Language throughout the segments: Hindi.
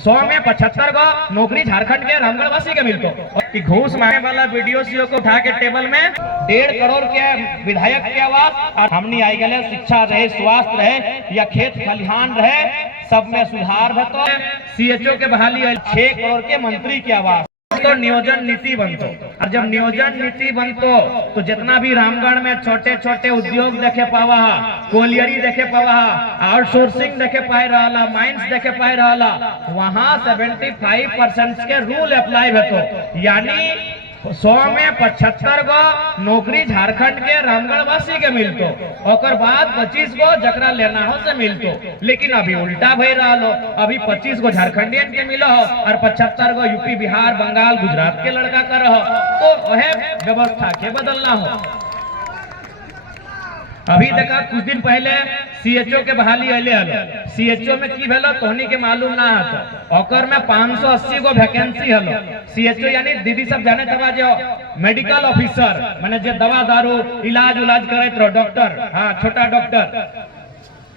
100 में 75 गो नौकरी झारखंड के रामगढ़ वासी के मिलतो कि घूस मांगे वाला वीडियो सीओ को उठा के टेबल में 1.5 करोड़ के विधायक के आवास और हमनी आई गए शिक्षा रहे, स्वास्थ्य रहे या खेत खलिहान रहे, सब में सुधार भतो। सीएचओ के बहाली 6 करोड़ के मंत्री के आवास तो नियोजन नीति बनतो। और जब नियोजन नीति बनतो तो जितना भी रामगढ़ में छोटे छोटे उद्योग देखे पावा, कोलियरी देखे पावा, आउटसोर्सिंग देखे पाए रहा, माइंस देखे पाए रहा, वहां 75% के रूल अप्लाई होतो। यानी 100 में 75 गो नौकरी झारखंड के रामगढ़ वासी के मिलतो, और बाद 25 गो जकरा लेना हो से मिलतो। लेकिन अभी उल्टा भई रहा लो, अभी 25 गो झारखंडियन के मिलो हो और 75 गो यूपी, बिहार, बंगाल, गुजरात के लड़का कर हो। तो वह व्यवस्था के बदलना हो। अभी देखा कुछ दिन पहले सीएचओ के बहाली अले हलो, सीएचओ में की भेलो तोहनी के मालूम ना हतो। ओकर में 580 गो वैकेंसी हलो। सीएचओ यानी दीदी सब जाने तबा जो मेडिकल ऑफिसर माने जे दवा दारू इलाज उलाज करत रहो, डॉक्टर, हाँ छोटा डॉक्टर,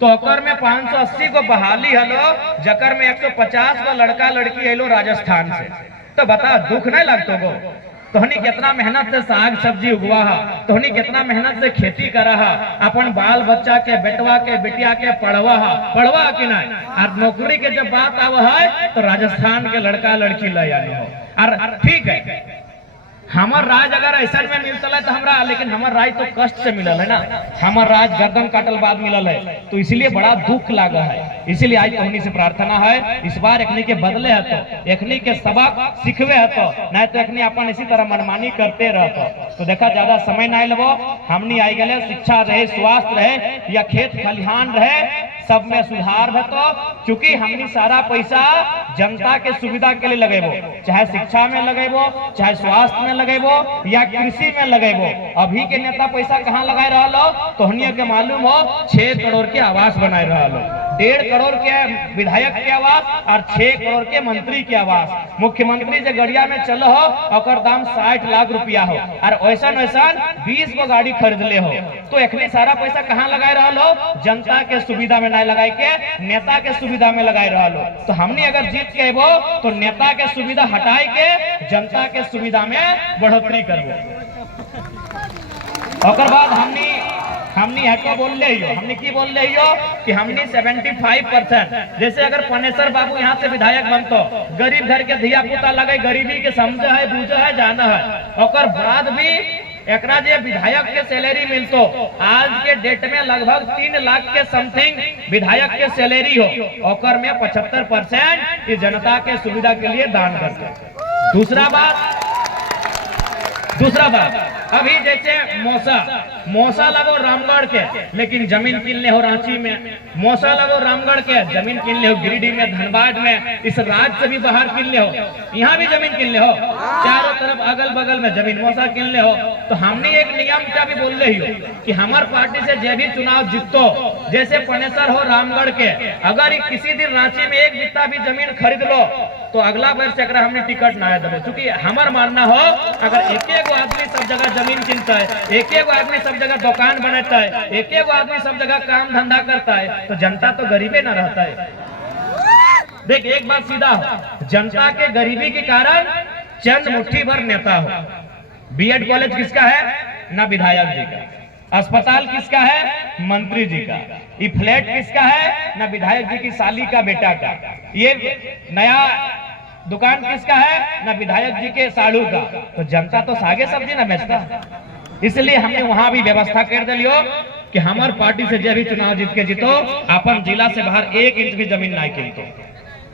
तो ओकर में 580 गो बहाली हलो, जकर में 150 गो लड़का लड़की आइलो राजस्थान से। तो बता दुख नहीं लगतो गो? तोहनी कितना मेहनत से साग सब्जी उगवा है, तोहनी कितना मेहनत से खेती करा है, अपन बाल बच्चा के, बेटवा के, बेटिया के पढ़वा कि नहीं। और नौकरी के जब बात आवा है तो राजस्थान के लड़का लड़की ले आने हो। और ठीक है, हमार राज अगर ऐसा में मिलता है तो हमरा, लेकिन हमार राज तो कष्ट से मिलल है ना। हमार राज गर्दन काटल बाद मिलल है, तो इसलिए बड़ा दुख लगा है। इसलिए आज तोहनी से प्रार्थना है, इस बार एकनी के बदले है तो एकनी के सबक सिखवे है तो नहीं तो एकनी अपन इसी तरह मनमानी करते रहतो। तो देखा ज्यादा समय नहीं लगो, हमनी आई गए शिक्षा रहे, स्वास्थ्य रहे या खेत खलिहान रहे, सब में सुधार भतो। क्योंकि हमनी सारा पैसा जनता के सुविधा के लिए लगेबो, चाहे शिक्षा में लगेबो, चाहे स्वास्थ्य में लगेबो या कृषि में लगेबो। अभी के नेता पैसा कहाँ लगाए रहा लो? तोहनी के मालूम हो 6 करोड़ के आवास बनाए रहा लो, 1.5 करोड़ के विधायक के आवास और 6 करोड़ के मंत्री के आवास। मुख्यमंत्री जो गड़िया में चलो हो और दाम 60 लाख रुपया हो, और वैसा 20 गो गाड़ी खरीद ले हो। तो एकने सारा पैसा कहाँ लगाए रहा लो? जनता के सुविधा में नहीं लगाए के नेता के सुविधा में लगाए रहा लो। तो हमने अगर जीत के एबो तो नेता के सुविधा हटाए के जनता के सुविधा में बढ़ोतरी करबो। ओकर बाद हमनी हटो बोल ले हो, हमने की बोल ले हो कि हमने 75%, जैसे अगर पनेसर बाबू यहाँ से विधायक बनतो, गरीब घर के धिया पुता लगे, गरीबी के समझे है, बूझे है, जाना है। ओकर बाद भी एकरा जे विधायक के सैलरी मिलतो, आज के डेट में लगभग 3 लाख के समथिंग विधायक के सैलरी हो, ओकर में 75% ये जनता के सुविधा के लिए दान करते। दूसरा बात अभी जैसे मौसा लगो रामगढ़ के, लेकिन जमीन किनले हो रांची में, मौसा लगो रामगढ़ के, जमीन किनले हो गिरिडीह में, धनबाद में, इस राज्य से भी बाहर किनले हो, यहाँ भी जमीन किनले हो, चारों तरफ अगल बगल में जमीन मौसा किनले हो। तो हमने एक नियम क्या भी बोल रही हो कि हमार पार्टी से जो भी चुनाव जीतो, जैसे पनेसर हो रामगढ़ के, अगर किसी दिन रांची में एक बित्ता भी जमीन खरीद लो तो अगला वर्ष अगर हमने टिकट ना दे। क्योंकि हमार मानना हो अगर एक आदमी सब जगह जमीन किनता है, एक आदमी सब जगह दुकान बनाता है, एक आदमी सब जगह काम धंधा करता है, तो जनता तो गरीबे ना रहता है। देख एक बात सीधा हो, जनता के गरीबी के कारण चंद मुट्ठी भर नेता हो। बीएड कॉलेज किसका है? ना विधायक जी का। अस्पताल किसका है? मंत्री जी का। ये फ्लैट किसका है? ना विधायक जी की साली का, बेटा का। ये नया दुकान किसका है? ना विधायक जी के साड़ू का। तो जनता तो सागे सब्जी ना बेचता। इसलिए हमने वहां भी व्यवस्था कर दिलियो कि हमार पार्टी से जो भी चुनाव जीत के जीतो, अपन जिला से बाहर 1 इंच भी जमीन नहीं किनतो।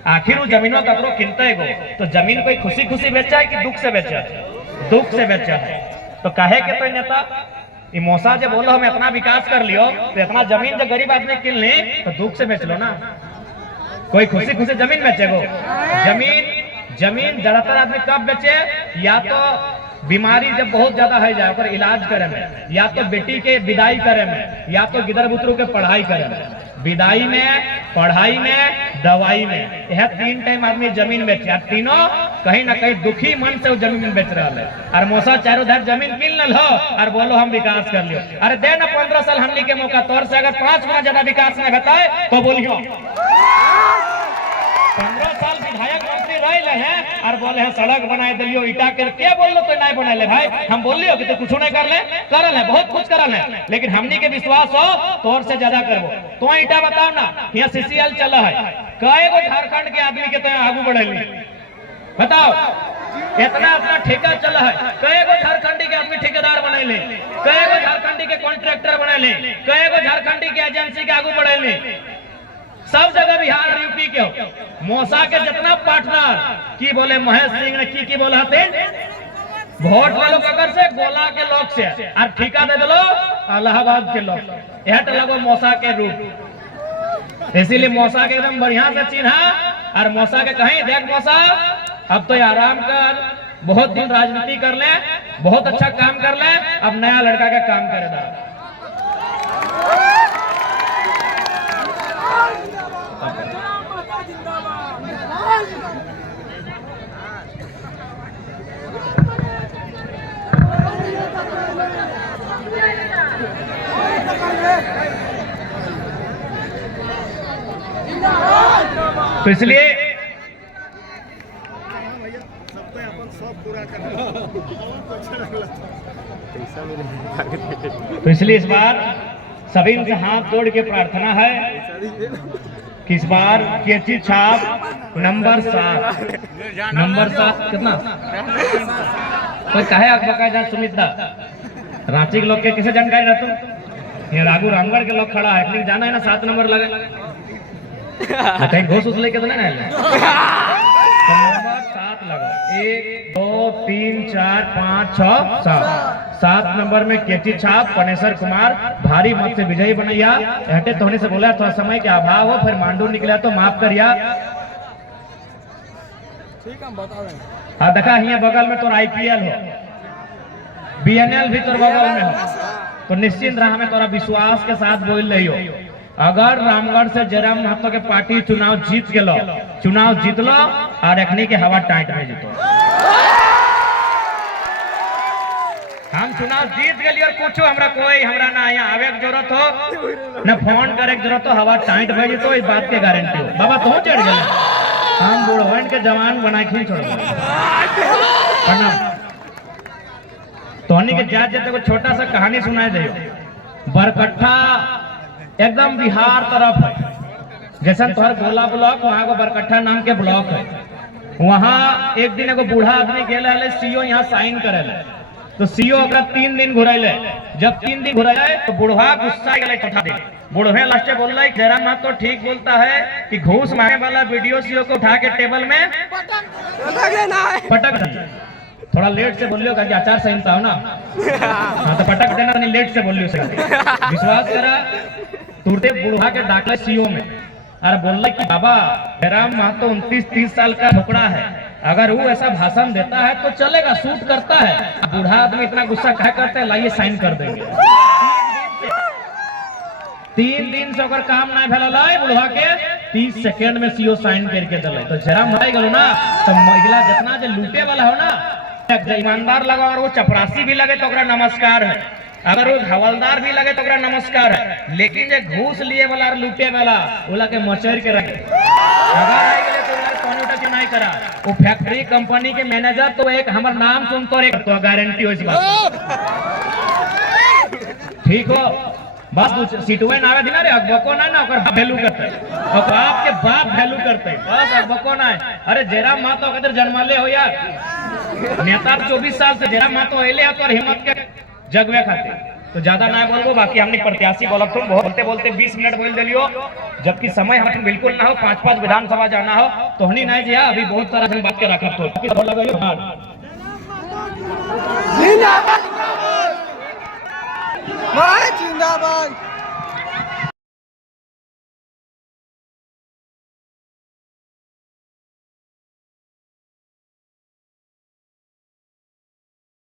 आखिर वो जमीनों ककरो किनते गो, तो जमीन कोई खुशी खुशी बेचा है कि दुख से बेचा है? दुख से बेचा है। तो कहे के तो नेता मौसा जब बोलो हम इतना विकास कर लियो, तो इतना जमीन जो गरीब आदमी किन ले तो दुख से बेच लो ना। कोई खुशी खुशी जमीन बेचेगो? जमीन ज्यादातर आदमी कब बेचे? या तो बीमारी जब बहुत ज्यादा है जाए पर इलाज करे में, या तो बेटी के विदाई करे में, या तो गिदर बुतरू के पढ़ाई करे में। विदाई में, पढ़ाई में, दवाई में, यह 3 टाइम आदमी जमीन बेचे। तीनों कहीं ना कहीं दुखी मन से वो जमीन बेच रहा है। और मौसा चारों धार जमीन किन लो और बोलो हम विकास कर लियो। अरे दे ना 15 साल हमने के मौका, तौर से अगर 5 गुना ज्यादा विकास में बताए तो बोलियो। 15 साल विधायक ले हैं और बोले हैं सड़क बनाए दिलियो ईटा कर के बोल लो तो नहीं बना ले भाई। हम बोल लियो कि तू कुछ नहीं करल है बहुत कुछ करल है, लेकिन हमनी के विश्वास हो तोर से ज्यादा करबो। तो ईटा बताओ ना, यहाँ सीसीएल चल है, कई गो झारखंड के आदमी के तो आगू बढ़े बताओ, इतना अपना ठेका चल है, कई गो झारखंडी के आदमी ठेकेदार बने ले, कई गो झारखंडी के कॉन्ट्रैक्टर बने ले, कई गो झारखंडी के एजेंसी के आगू बढ़े ले, सब जगह बिहार यूपी के हो। मौसा के जितना पार्टनर की बोले महेश सिंह ने की बोला थे वोट ले लो ककर से, गोला के लोग से और ठेका दे दो इलाहाबाद के लोग, यह तो लगो मौसा के रूप। इसीलिए मौसा के एकदम बढ़िया से चिन्हा और मौसा के कहीं देख मौसा अब तो आराम कर, बहुत दिन राजनीति कर ले, बहुत अच्छा काम कर ले, अब नया लड़का का काम करेगा। तो इसलिए इस बार सभी से हाथ जोड़ के प्रार्थना है कि इस बार केची छाप नंबर 7 कितना कोई कहे आप बका जा सुमित रांची के लोग के किसे जानकारी ना तुम, ये राघु रामगढ़ के लोग खड़ा है, लेकिन जाना है ना 7 नंबर लगे कहीं घोष उस लेके तो नहीं ना नंबर 7 लगा, 1 2 3 4 5 6 7 नंबर में केची छाप पनेसर कुमार भारी मत से विजयी बनैया। हटे तो से बोला थोड़ा समय के अभाव हो, फिर मांडू निकला तो माफ करिया। हाँ देखा यहाँ बगल में तो IPL हो, BNL भी तो बगल में हो, तो निश्चिंत रहा में तोरा विश्वास के साथ बोल रही हो। अगर रामगढ़ से जयराम महतो के पार्टी चुनाव जीत लो और अखनी के हवा टाइट में जीतो, हम चुनाव जीत गए और कुछ हमरा ना यहाँ आवे की जरूरत हो न फोन करे की जरूरत हो, हवा टाइट भेज तो इस बात के गारंटी हो। बाबा तो चढ़ गए, हम बुढ़वन के जवान बना के छोड़ तोहनी के जात जाते को छोटा सा कहानी सुनाए दे। बरकट्ठा एकदम बिहार तरफ है, जैसा तोहर गोला ब्लॉक वहाँ को बरकट्ठा नाम के ब्लॉक है। वहाँ एक दिन एगो बूढ़ा आदमी गेले सीओ यहाँ साइन करे, तो सीओ अगर 3 दिन घुराइले, जब 3 दिन घुराइले तो बुढ़वा गुस्सा गए चौथा दिन। बुढ़वे लास्ट बोल रहा है जयराम महतो ठीक बोलता है कि घूस मांगने वाला वीडियो सीओ को उठा के टेबल में पटक देना। थोड़ा लेट से बोलियो कि आचार संहिता हो ना, हाँ तो पटक देना, नहीं लेट से बोलियो से विश्वास करा। तुरते बुढ़वा के डाकले सीओ में और बोल रहा कि बाबा जयराम महतो 29-30 साल का छोकरा है, अगर वो ऐसा भाषण देता है तो चलेगा, सूट करता है। बूढ़ा आदमी इतना गुस्सा क्या करता है, लाइए साइन कर देंगे। 3 दिन से अगर काम ना भेला बुढ़वा के 30 सेकंड में सीओ साइन करके दिले, तो जयराम भाई गलो ना तो महिला जितना जो लूटे वाला हो ना, ईमानदार लगा और वो चपरासी भी लगे तो नमस्कार है, अगर वो हवलदार भी लगे तो नमस्कार है, लेकिन जो घूस लिए वाला और लूटे वाला बोला के मचर के रखे तो नहीं करा। वो फैक्ट्री कंपनी के मैनेजर तो एक हमारा नाम सुनते एक तो गारंटी हो इस बात ठीक हो। बस सीटवे ना आवे रे अकबको ना ना ओकर वैल्यू करते और आपके बाप वैल्यू करते, बस अकबको ना है। अरे जयराम महतो कदर जन्मले हो यार, नेता 24 साल से जयराम महतो अले है तो हिम्मत के जगवे खाते। तो ज्यादा ना बोलबो, बाकी हमने प्रत्याशी बोलत तुम बोलते बोलते 20 मिनट बोल दिलियो, जबकि समय हम बिल्कुल ना हो, 5-5 विधानसभा जाना हो तो हनी नहीं जिया, अभी बहुत सारा हम बात के रखा तो जिंदाबाद